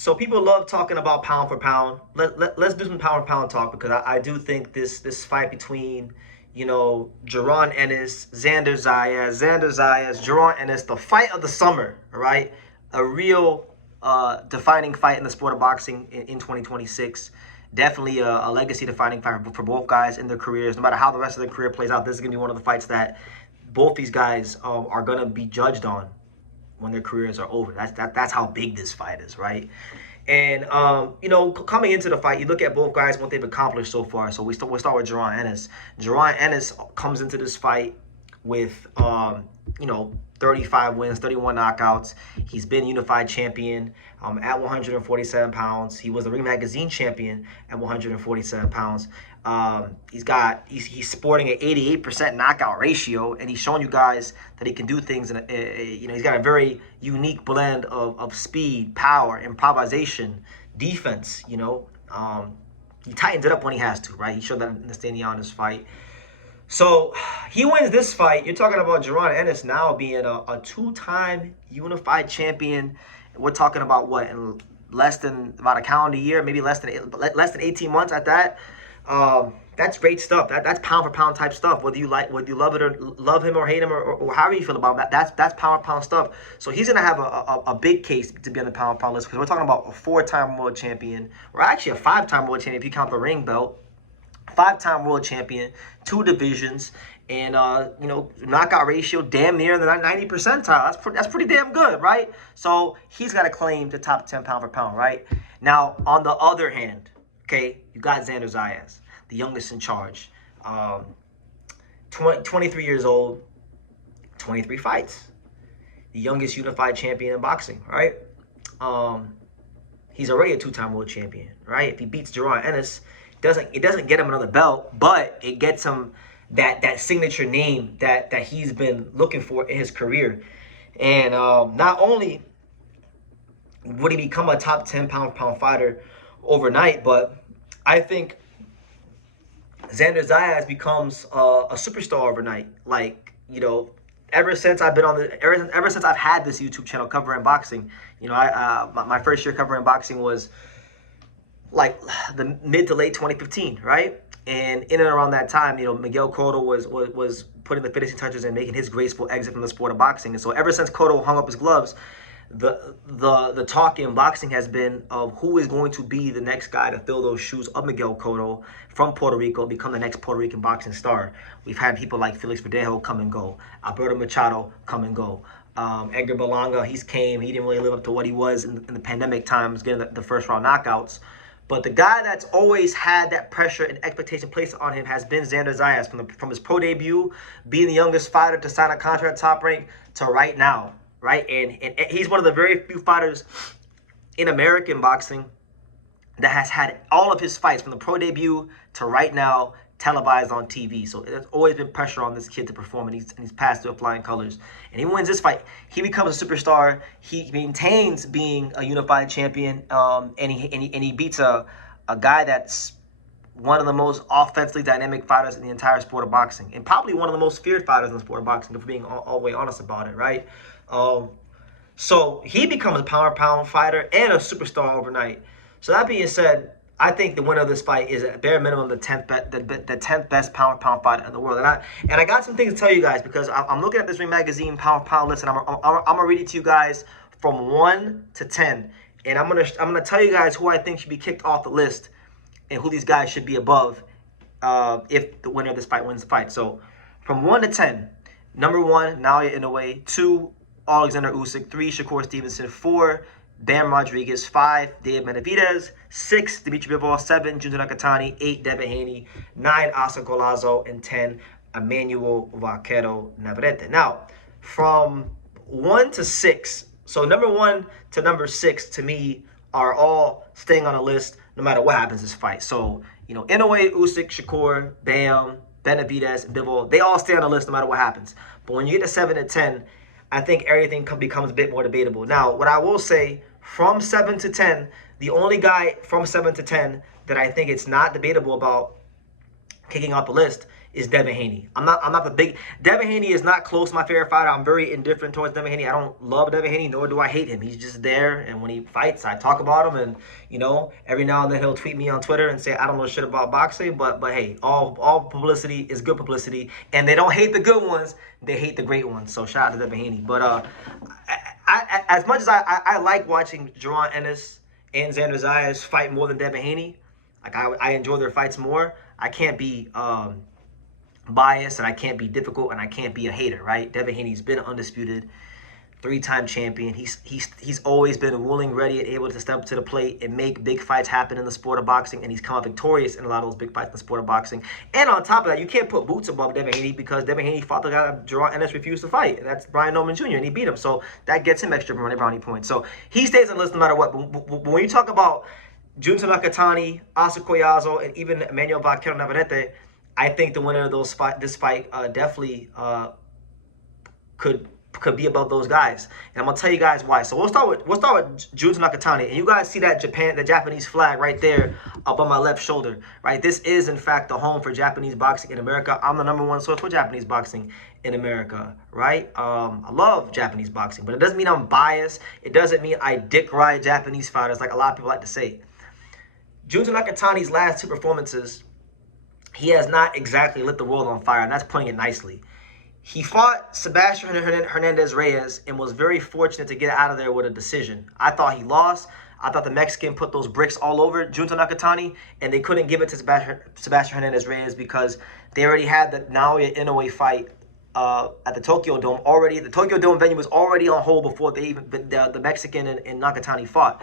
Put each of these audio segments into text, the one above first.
So people love talking about pound for pound. Let's do some pound for pound talk because I do think this fight between, Jaron Ennis, Xander Zayas, Jaron Ennis, the fight of the summer, all right? A real defining fight in the sport of boxing in 2026. Definitely a legacy defining fight for both guys in their careers. No matter how the rest of their career plays out, this is going to be one of the fights that both these guys are going to be judged on when their careers are over. That's how big this fight is, right? And coming into the fight, you look at both guys what they've accomplished so far. So we'll start with Jaron Ennis. Jaron Ennis comes into this fight with 35 wins, 31 knockouts. He's been unified champion at 147 pounds. He was the Ring Magazine champion at 147 pounds. He's sporting an 88% knockout ratio, and he's shown you guys that he can do things. And he's got a very unique blend of speed, power, improvisation, defense. He tightens it up when he has to, right? He showed that in the Stanionis fight. So he wins this fight. You're talking about Jaron Ennis now being a two-time unified champion. We're talking about what, in less than about a calendar year, maybe less than 18 months at that. That's great stuff. That's pound for pound type stuff. Whether you love it or love him or hate him or however you feel about that, that's pound for pound stuff. So he's gonna have a big case to be on the pound for pound list because we're talking about a 4-time world champion, or actually a 5-time world champion if you count the ring belt. 5-time world champion, 2 divisions, and knockout ratio damn near in the 90 percentile. That's pretty damn good, right? So he's got to claim the top 10 pound for pound, right? Now on the other hand, okay, you got Xander Zayas, the youngest in charge, 23 years old, 23 fights, the youngest unified champion in boxing, right? He's already a 2-time world champion, right? If he beats Jaron Ennis, it doesn't get him another belt, but it gets him that signature name that he's been looking for in his career. And not only would he become a top 10 pound for pound fighter overnight, but I think Xander Zayas becomes a superstar overnight. Like, ever since I've had this YouTube channel covering boxing, my first year covering boxing was like the mid to late 2015, right? And in and around that time, Miguel Cotto was putting the finishing touches and making his graceful exit from the sport of boxing. And so ever since Cotto hung up his gloves, the talk in boxing has been of who is going to be the next guy to fill those shoes of Miguel Cotto from Puerto Rico, become the next Puerto Rican boxing star. We've had people like Felix Verdejo come and go, Alberto Machado come and go. Edgar Berlanga, he didn't really live up to what he was in the pandemic times, getting the first round knockouts. But the guy that's always had that pressure and expectation placed on him has been Xander Zayas from his pro debut, being the youngest fighter to sign a contract top rank to right now, right? And he's one of the very few fighters in American boxing that has had all of his fights from the pro debut to right now televised on TV. So there's always been pressure on this kid to perform, and he's passed through flying colors. And he wins this fight. He becomes a superstar. He maintains being a unified champion, and he beats a guy that's one of the most offensively dynamic fighters in the entire sport of boxing, and probably one of the most feared fighters in the sport of boxing, if we're being all the way honest about it, right? So he becomes a pound for pound fighter and a superstar overnight. So that being said, I think the winner of this fight is at bare minimum the 10th best pound for pound fighter in the world. And I got some things to tell you guys because I'm looking at this Ring Magazine pound for pound list, and I'm gonna read it to you guys from 1 to 10, and I'm gonna tell you guys who I think should be kicked off the list and who these guys should be above if the winner of this fight wins the fight. So from 1 to 10, number 1, Naoya Inoue. 2, Alexander Usyk. 3, Shakur Stevenson. 4, Bam Rodriguez. 5, Dave Benavidez. 6, Dimitri Bivol. 7, Junta Nakatani. 8, Devin Haney. 9, Asa Golazo. And 10, Emmanuel Vaquero Navarrete. Now, from 1 to 6, so number 1 to number 6 to me are all staying on the list no matter what happens in this fight. So, Inoue, Usyk, Shakur, Bam, Benavidez, and Bivol, they all stay on the list no matter what happens. But when you get to 7 to 10, I think everything becomes a bit more debatable. Now, what I will say, from 7 to 10, the only guy from 7 to 10 that I think it's not debatable about kicking off the list is Devin Haney. I'm not the big. Devin Haney is not close to my favorite fighter. I'm very indifferent towards Devin Haney. I don't love Devin Haney, nor do I hate him. He's just there, and when he fights, I talk about him, and every now and then he'll tweet me on Twitter and say I don't know shit about boxing, but hey, all publicity is good publicity, and they don't hate the good ones, they hate the great ones. So shout out to Devin Haney. But as much as I like watching Jaron Ennis and Xander Zayas fight more than Devin Haney, like I enjoy their fights more. I can't be biased, and I can't be difficult, and I can't be a hater, right? Devin Haney's been undisputed, 3-time champion. He's always been willing, ready, and able to step up to the plate and make big fights happen in the sport of boxing, and he's come out victorious in a lot of those big fights in the sport of boxing. And on top of that, you can't put Boots above Devin Haney because Devin Haney fought the guy that Jaron Ennis refused to fight, and that's Brian Norman Jr., and he beat him. So that gets him extra brownie points. So he stays on the list no matter what. But when you talk about Junta Nakatani, Asa Koyazo, and even Emmanuel Vaquero Navarrete, I think the winner of this fight definitely could be above those guys, and I'm gonna tell you guys why. So we'll start with Junta Nakatani, and you guys see that the Japanese flag right there above my left shoulder, right? This is in fact the home for Japanese boxing in America. I'm the #1 source for Japanese boxing in America, right? I love Japanese boxing, but it doesn't mean I'm biased. It doesn't mean I dick ride Japanese fighters like a lot of people like to say. Junta Nakatani's last 2 performances, he has not exactly lit the world on fire, and that's putting it nicely. He fought Sebastian Hernandez Reyes and was very fortunate to get out of there with a decision. I thought he lost. I thought the Mexican put those bricks all over Junta Nakatani, and they couldn't give it to Sebastian Hernandez Reyes because they already had the Naoya Inoue fight at the Tokyo Dome already. The Tokyo Dome venue was already on hold before the Mexican and Nakatani fought.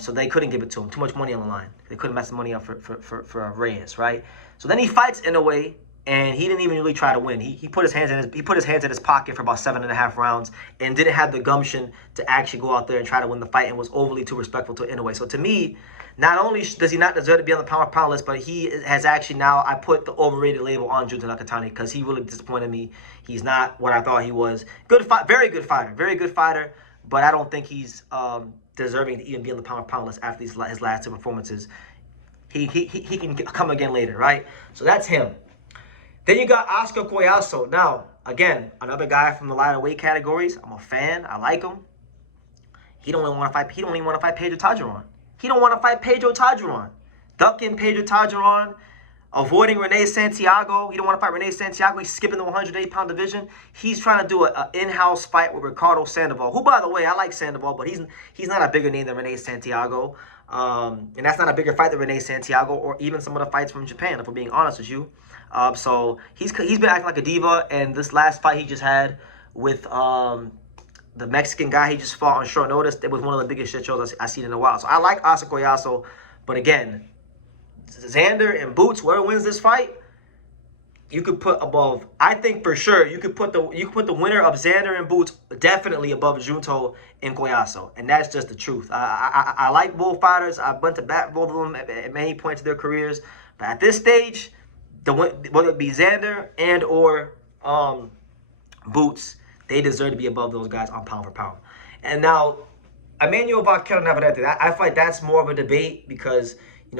So they couldn't give it to him. Too much money on the line. They couldn't mess the money up for Reyes, right? So then he fights Inoue, and he didn't even really try to win. He put his hands in his pocket for about 7.5 rounds, and didn't have the gumption to actually go out there and try to win the fight, and was overly too respectful to Inoue. So to me, not only does he not deserve to be on the pound for pound list, but he has actually now, I put the overrated label on Junta Nakatani because he really disappointed me. He's not what I thought he was. Good fight, very good fighter, but I don't think he's deserving to even be on the pound for pound list after his last 2 performances. He can come again later, right? So that's him. Then you got Oscar Collazo. Now, again, another guy from the lighter weight categories. I'm a fan. I like him. He don't even want to fight. He don't even want to fight Pedro Tajuron. He don't want to fight Pedro Tajuron. Ducking Pedro Tajuron, avoiding Rene Santiago. He don't want to fight Rene Santiago. He's skipping the 108-pound division. He's trying to do an in-house fight with Ricardo Sandoval, who, by the way, I like Sandoval, but he's not a bigger name than Rene Santiago. And that's not a bigger fight than Rene Santiago or even some of the fights from Japan, if we're being honest with you. So he's been acting like a diva, and this last fight he just had with the Mexican guy he just fought on short notice, it was one of the biggest shit shows I've seen in a while. So I like Asa Collazo, but again, Xander and Boots, whoever wins this fight, you could put above. I think for sure you could put the winner of Xander and Boots definitely above Junto and Collazo, and that's just the truth. I like both fighters. I went to bat both of them at many points of their careers, but at this stage, whether it be Xander and or Boots, they deserve to be above those guys on pound for pound. And now, Emmanuel Vaquero Navarrete, I feel like that's more of a debate because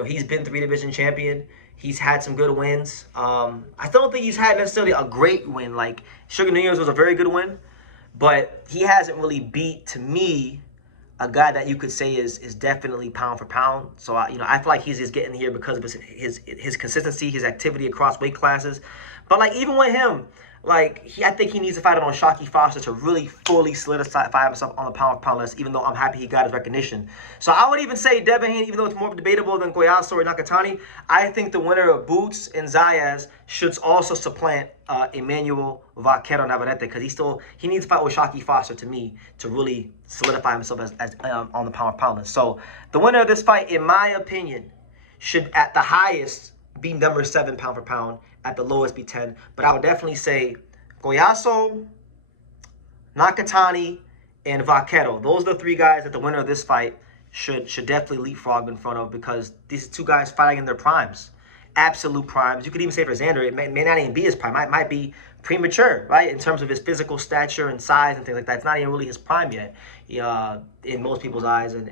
he's been 3-division champion. He's had some good wins. I still don't think he's had necessarily a great win. Like Sugar New Year's was a very good win, but he hasn't really beat, to me, a guy that you could say is definitely pound for pound. So I feel like he's just getting here because of his consistency, his activity across weight classes. But like even with him, like I think he needs to fight on Shockey Foster to really fully solidify himself on the pound for pound list. Even though I'm happy he got his recognition. So I would even say Devin Haney, even though it's more debatable than Collazo or Nakatani, I think the winner of Boots and Zayas should also supplant Emmanuel Vaquero Navarrete because he needs to fight with Shockey Foster to me to really solidify himself as on the pound for pound list. So the winner of this fight, in my opinion, should at the highest be number 7 pound for pound. At the lowest be 10. But I would definitely say Collazo, Nakatani, and Vaquero. Those are the 3 guys that the winner of this fight should definitely leapfrog in front of because these are 2 guys fighting in their primes. Absolute primes. You could even say for Xander, it may not even be his prime. It might be premature, right? In terms of his physical stature and size and things like that. It's not even really his prime yet in most people's eyes. And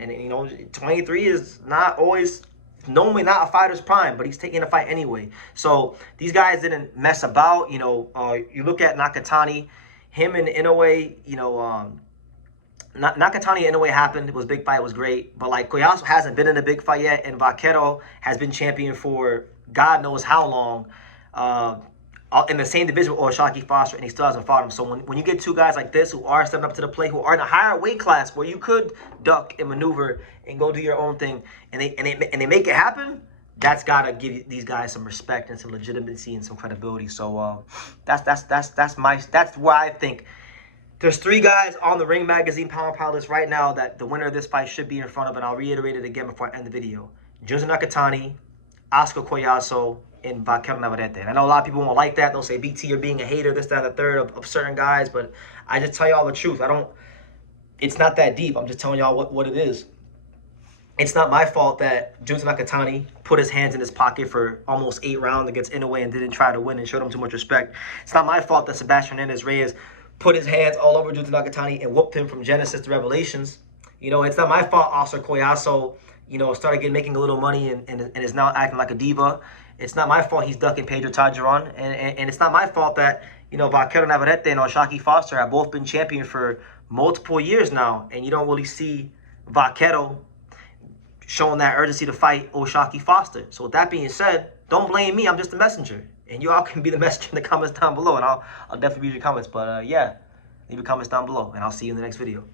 23 is not always normally not a fighter's prime, but he's taking the fight anyway. So these guys didn't mess about. You know, you look at Nakatani, him and Inoue, you know, Nakatani in a way happened. It was a big fight. It was great. But, like, Koyasu hasn't been in a big fight yet, and Vaquero has been champion for God knows how long in the same division with Oshaki Foster, and he still hasn't fought him. So when you get two guys like this who are stepping up to the plate, who are in a higher weight class where you could duck and maneuver and go do your own thing, and they make it happen, that's got to give these guys some respect and some legitimacy and some credibility. So that's why I think there's 3 guys on the Ring Magazine Pound Pound list right now that the winner of this fight should be in front of, and I'll reiterate it again before I end the video. Junzo Nakatani, Oscar Collazo, and Vaquero Navarrete. And I know a lot of people won't like that. They'll say, BT, you're being a hater, this, that, and the third of certain guys, but I just tell y'all the truth. It's not that deep. I'm just telling y'all what it is. It's not my fault that Junzo Nakatani put his hands in his pocket for almost 8 rounds against Inoue and didn't try to win and showed him too much respect. It's not my fault that Sebastian Hernandez Reyes put his hands all over Junzo Nakatani and whooped him from Genesis to Revelations. You know, it's not my fault Oscar Collazo, you know, started making a little money and is now acting like a diva. It's not my fault he's ducking Pedro Tajaron. And it's not my fault that, you know, Vaquero Navarrete and Oshaki Foster have both been champion for multiple years now. And you don't really see Vaquero showing that urgency to fight Oshaki Foster. So with that being said, don't blame me. I'm just a messenger. And you all can be the messenger in the comments down below. And I'll definitely read your comments. But yeah, leave your comments down below. And I'll see you in the next video.